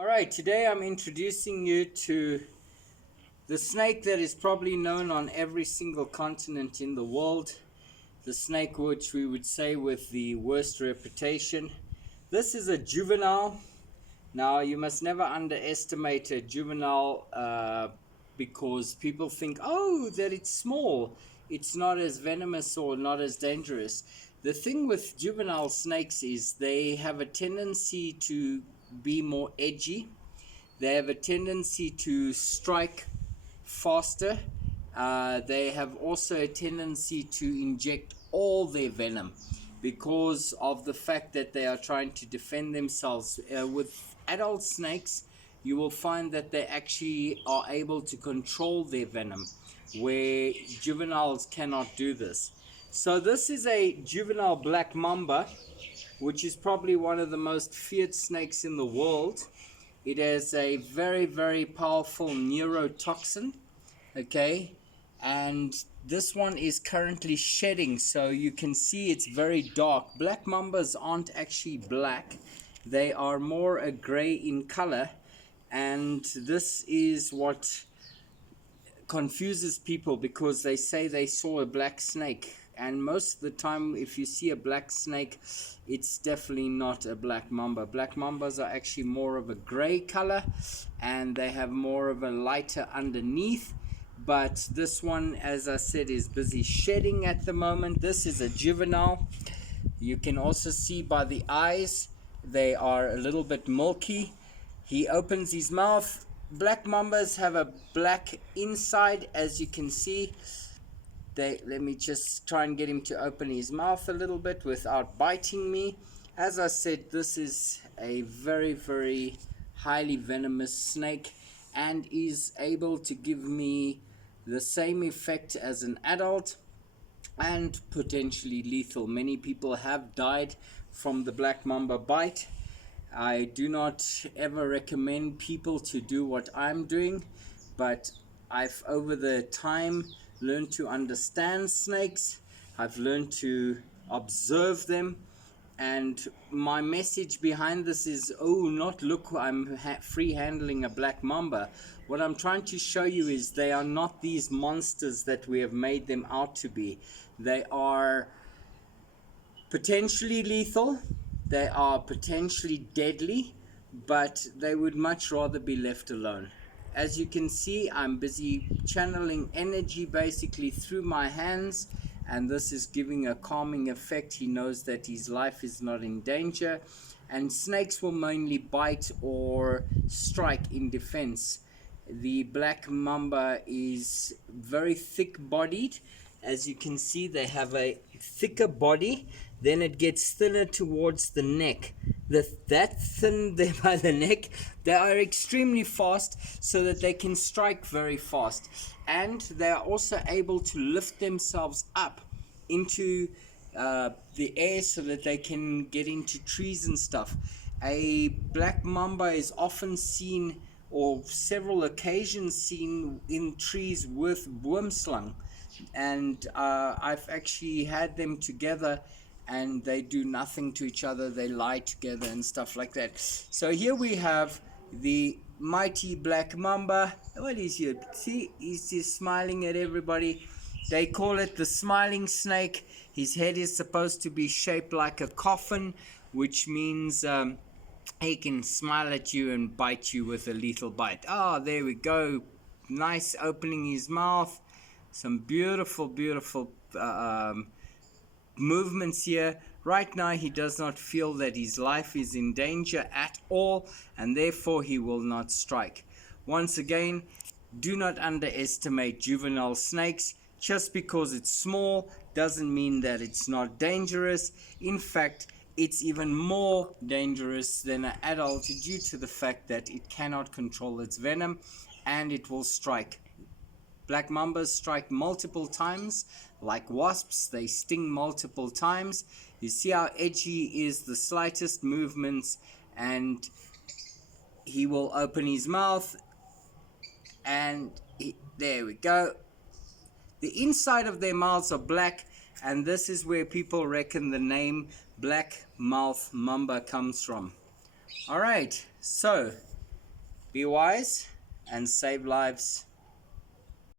Alright, today I'm introducing you to the snake that is probably known on every single continent in the world. The snake which we would say with the worst reputation. This is a juvenile. Now you must never underestimate a juvenile because people think, oh, that it's small. It's not as venomous or not as dangerous. The thing with juvenile snakes is they have a tendency to be more edgy. They have a tendency to strike faster. They have also a tendency to inject all their venom because of the fact that they are trying to defend themselves. With adult snakes, you will find that they actually are able to control their venom, where juveniles cannot do this. So this is a juvenile black mamba, which is probably one of the most feared snakes in the world. It has a very, very powerful neurotoxin, okay? And this one is currently shedding, so you can see it's very dark. Black mambas aren't actually black. They are more a gray in color, and this is what confuses people because they say they saw a black snake, and most of the time if you see a black snake, it's definitely not a black mamba. Black mambas are actually more of a gray color and they have more of a lighter underneath, but this one, as I said, is busy shedding at the moment. This is a juvenile. You can also see by the eyes they are a little bit milky. He opens his mouth. Black mambas have a black inside, as you can see. Let me just try and get him to open his mouth a little bit without biting me. As I said, this is a very, very highly venomous snake and is able to give me the same effect as an adult and potentially lethal. Many people have died from the black mamba bite. I do not ever recommend people to do what I'm doing, but I've over the time learned to understand snakes. I've learned to observe them, and my message behind this is, oh, not look, I'm free handling a black mamba. What I'm trying to show you is they are not these monsters that we have made them out to be. They are potentially lethal, they are potentially deadly, but they would much rather be left alone. As you can see, I'm busy channeling energy basically through my hands, and this is giving a calming effect. He knows that his life is not in danger, and snakes will mainly bite or strike in defense. The black mamba is very thick bodied. As you can see, they have a thicker body, then it gets thinner towards the neck. That thin there by the neck, they are extremely fast so that they can strike very fast, and they are also able to lift themselves up into the air so that they can get into trees and stuff. A black mamba is often seen, or several occasions seen, in trees with worm slung, and I've actually had them together and they do nothing to each other. They lie together and stuff like that. So here we have the mighty black mamba. What is he? See, he's just smiling at everybody. They call it the smiling snake. His head is supposed to be shaped like a coffin, which means he can smile at you and bite you with a lethal bite. There we go. Nice opening his mouth. Some beautiful, beautiful movements here. Right now he does not feel that his life is in danger at all, and therefore he will not strike. Once again, do not underestimate juvenile snakes. Just because it's small doesn't mean that it's not dangerous. In fact, it's even more dangerous than an adult due to the fact that it cannot control its venom and it will strike. Black mambas strike multiple times. Like wasps, they sting multiple times. You see how edgy is the slightest movements, and he will open his mouth, and there we go. The inside of their mouths are black, and this is where people reckon the name black mouth mamba comes from. Alright, so Be wise and save lives.